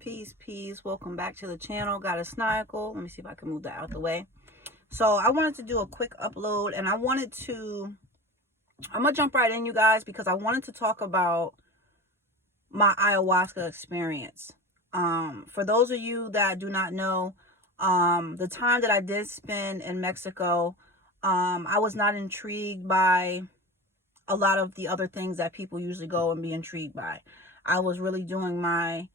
Peace. Welcome back to the channel. Got a snarkle. Let me see if I can move that out the way. So I wanted to do a quick upload, and I'm gonna jump right in, you guys, because I wanted to talk about my ayahuasca experience. For those of you that do not know, the time that I did spend in Mexico, I was not intrigued by a lot of the other things that people usually go and be intrigued by. I was really doing my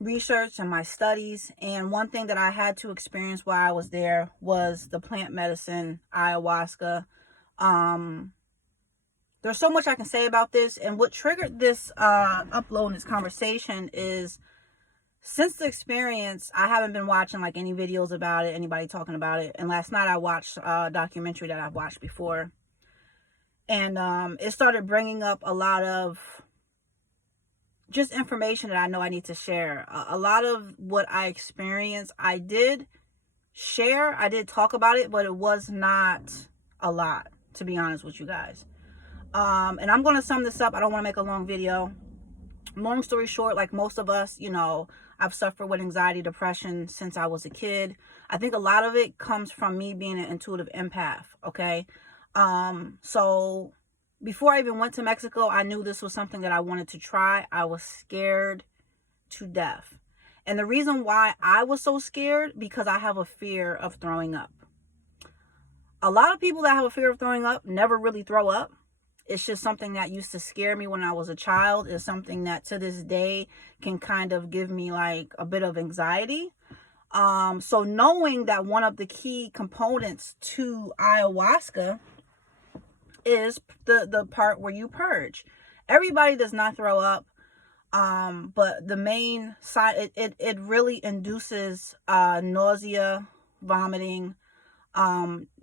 research and my studies, and one thing that I had to experience while I was there was the plant medicine ayahuasca. There's so much I can say about this, and what triggered this upload in this conversation is, since the experience, I haven't been watching like any videos about it, anybody talking about it. And last night I watched a documentary that I've watched before, and it started bringing up a lot of just information that I know I need to share. A lot of what I experienced, I did share, I did talk about it, but it was not a lot, to be honest with you guys. And I'm going to sum this up. I don't want to make a long video. Long story short, like most of us, you know, I've suffered with anxiety, depression since I was a kid. I think a lot of it comes from me being an intuitive empath, okay? So before I even went to Mexico, I knew this was something that I wanted to try. I was scared to death. And the reason why I was so scared, because I have a fear of throwing up. A lot of people that have a fear of throwing up never really throw up. It's just something that used to scare me when I was a child. It's something that to this day can kind of give me like a bit of anxiety. So knowing that one of the key components to ayahuasca is the part where you purge. Everybody does not throw up, but the main side, it really induces nausea, vomiting.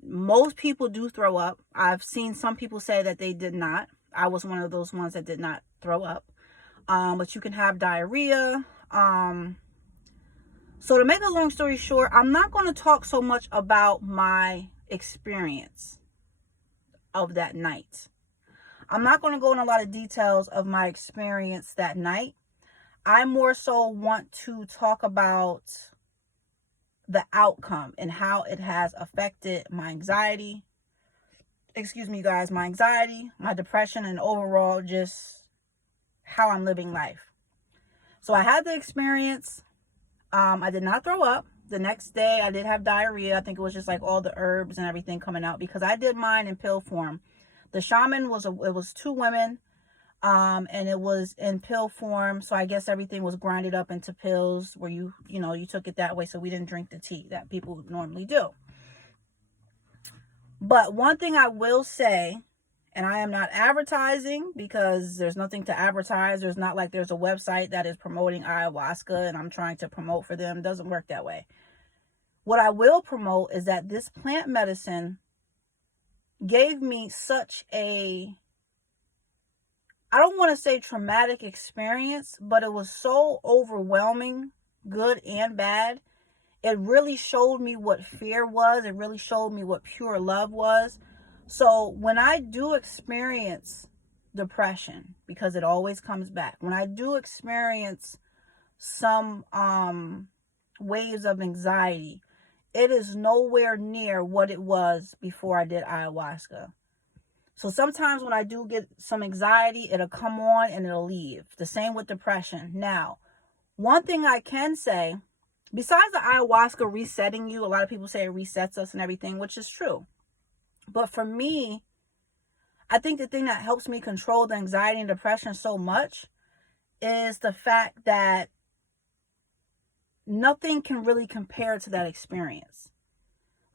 Most people do throw up. I've seen some people say that they did not. I was one of those ones that did not throw up. But you can have diarrhea. So to make a long story short, I'm not going to talk so much about my experience of that night. I'm not going to go in a lot of details of my experience that night. I more so want to talk about the outcome and how it has affected my anxiety. Excuse me, guys, my anxiety, my depression, and overall just how I'm living life. So I had the experience. I did not throw up. The next day I did have diarrhea. I think it was just like all the herbs and everything coming out, because I did mine in pill form. The shaman it was 2 women, and it was in pill form. So I guess everything was grinded up into pills where you took it that way. So we didn't drink the tea that people normally do. But one thing I will say, and I am not advertising because there's nothing to advertise. There's not like there's a website that is promoting ayahuasca and I'm trying to promote for them. It doesn't work that way. What I will promote is that this plant medicine gave me such a, I don't want to say traumatic experience, but it was so overwhelming, good and bad. It really showed me what fear was. It really showed me what pure love was. So when I do experience depression, because it always comes back, when I do experience some waves of anxiety, it is nowhere near what it was before I did ayahuasca. So sometimes when I do get some anxiety, it'll come on and it'll leave. The same with depression. Now, one thing I can say, besides the ayahuasca resetting you, a lot of people say it resets us and everything, which is true. But for me, I think the thing that helps me control the anxiety and depression so much is the fact that nothing can really compare to that experience.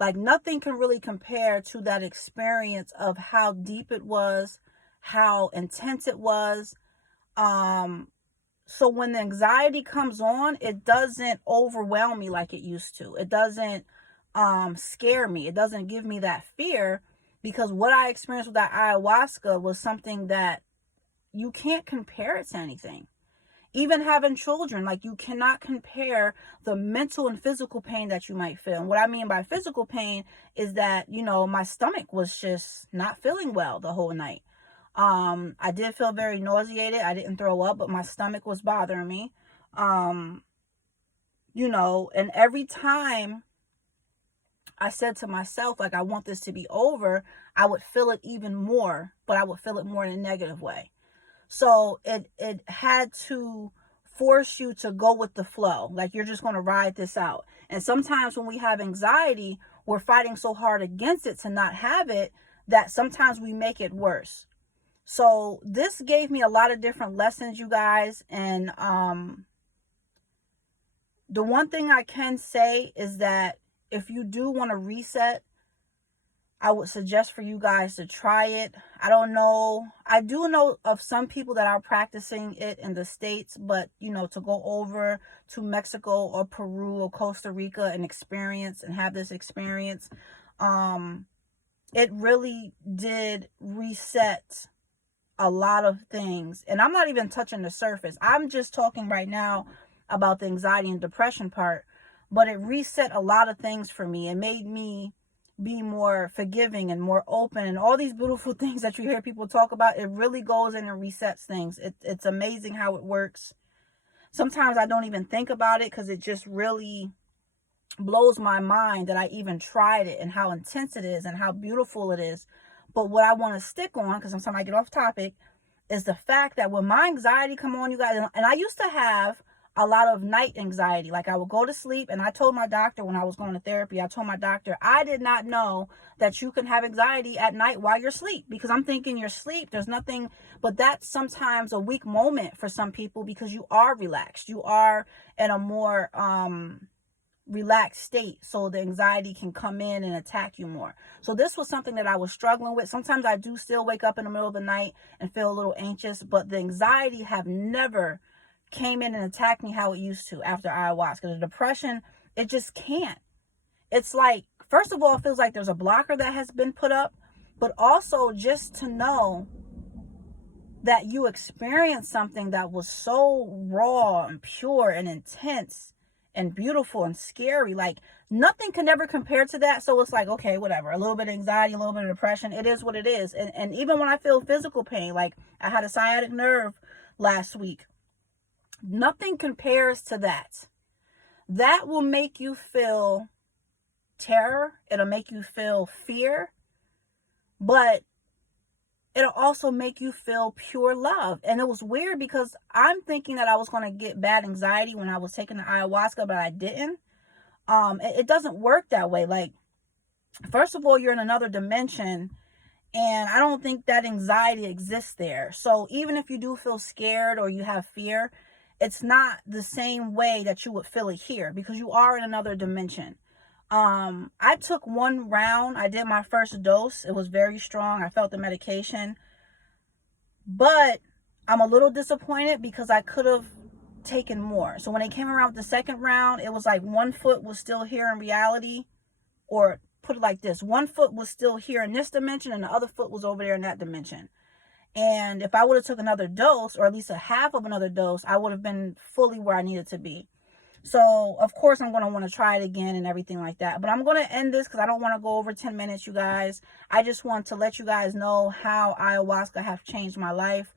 Like nothing can really compare to that experience of how deep it was, how intense it was. So when the anxiety comes on, it doesn't overwhelm me like it used to. It doesn't scare me. It doesn't give me that fear, because what I experienced with that ayahuasca was something that you can't compare it to anything. Even having children, like you cannot compare the mental and physical pain that you might feel. And what I mean by physical pain is that, my stomach was just not feeling well the whole night. I did feel very nauseated. I didn't throw up, but my stomach was bothering me. you know, and every time I said to myself, like, I want this to be over, I would feel it even more, but I would feel it more in a negative way. So it had to force you to go with the flow. Like, you're just going to ride this out. And sometimes when we have anxiety, we're fighting so hard against it to not have it that sometimes we make it worse. So this gave me a lot of different lessons, you guys. And the one thing I can say is that if you do want to reset, I would suggest for you guys to try it. I don't know. I do know of some people that are practicing it in the States, but, you know, to go over to Mexico or Peru or Costa Rica and have this experience, it really did reset a lot of things. And I'm not even touching the surface. I'm just talking right now about the anxiety and depression part, but it reset a lot of things for me. It made me be more forgiving and more open, and all these beautiful things that you hear people talk about. It really goes in and resets things. It's amazing how it works. Sometimes I don't even think about it because it just really blows my mind that I even tried it and how intense it is and how beautiful it is. But what I want to stick on, because sometimes I get off topic, is the fact that when my anxiety come on, you guys, and I used to have a lot of night anxiety. Like, I would go to sleep, and I told my doctor when I was going to therapy, I told my doctor, I did not know that you can have anxiety at night while you're asleep, because I'm thinking you're asleep, there's nothing. But that's sometimes a weak moment for some people, because you are relaxed. You are in a more relaxed state, so the anxiety can come in and attack you more. So this was something that I was struggling with. Sometimes I do still wake up in the middle of the night and feel a little anxious, but the anxiety have never came in and attacked me how it used to after ayahuasca. The depression, it just can't. It's like, first of all, it feels like there's a blocker that has been put up, but also just to know that you experienced something that was so raw and pure and intense and beautiful and scary. Like, nothing can ever compare to that. So it's like, okay, whatever, a little bit of anxiety, a little bit of depression, it is what it is. And even when I feel physical pain, like I had a sciatic nerve last week, nothing compares to that. That will make you feel terror. It'll make you feel fear, but it'll also make you feel pure love. And it was weird because I'm thinking that I was going to get bad anxiety when I was taking the ayahuasca, but I didn't. It doesn't work that way. Like, first of all, you're in another dimension, and I don't think that anxiety exists there. So even if you do feel scared or you have fear, it's not the same way that you would feel it here, because you are in another dimension. I took one round. I did my first dose. It was very strong. I felt the medication, but I'm a little disappointed because I could have taken more. So when they came around with the second round, it was like one foot was still here in reality, or put it like this, one foot was still here in this dimension and the other foot was over there in that dimension. And if I would have took another dose, or at least a half of another dose, I would have been fully where I needed to be. So, of course, I'm going to want to try it again and everything like that. But I'm going to end this because I don't want to go over 10 minutes, you guys. I just want to let you guys know how ayahuasca have changed my life.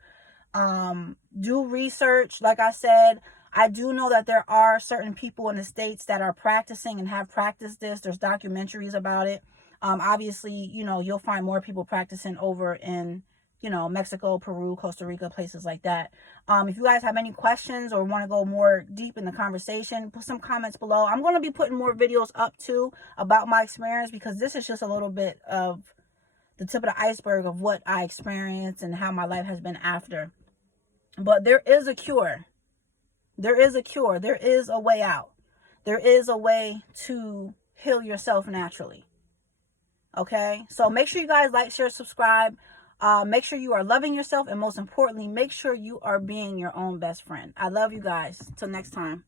Do research. Like I said, I do know that there are certain people in the States that are practicing and have practiced this. There's documentaries about it. Obviously, you know, you'll find more people practicing over in, you know, Mexico, Peru, Costa Rica, places like that. If you guys have any questions or want to go more deep in the conversation, put some comments below. I'm going to be putting more videos up too about my experience, because this is just a little bit of the tip of the iceberg of what I experienced and how my life has been after. But there is a cure. There is a cure. There is a way out. There is a way to heal yourself naturally. Okay? So make sure you guys like, share, subscribe. Make sure you are loving yourself, and most importantly, make sure you are being your own best friend. I love you guys. Till next time.